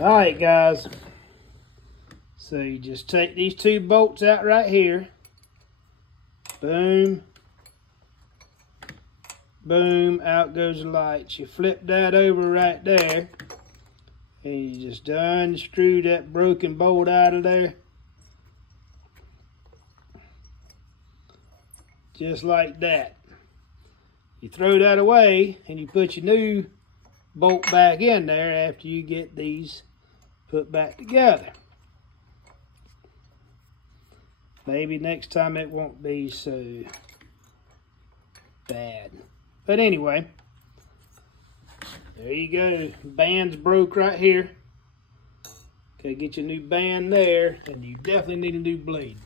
Alright guys, so you just take these two bolts out right here, boom, boom, out goes the lights. You flip that over right there, and you just unscrew that broken bolt out of there, just like that. You throw that away, and you put your new bolt back in there after you get these put back together. Maybe next time it won't be so bad. But anyway, there you go. Band's broke right here. Okay, get your new band there, and you definitely need a new blade.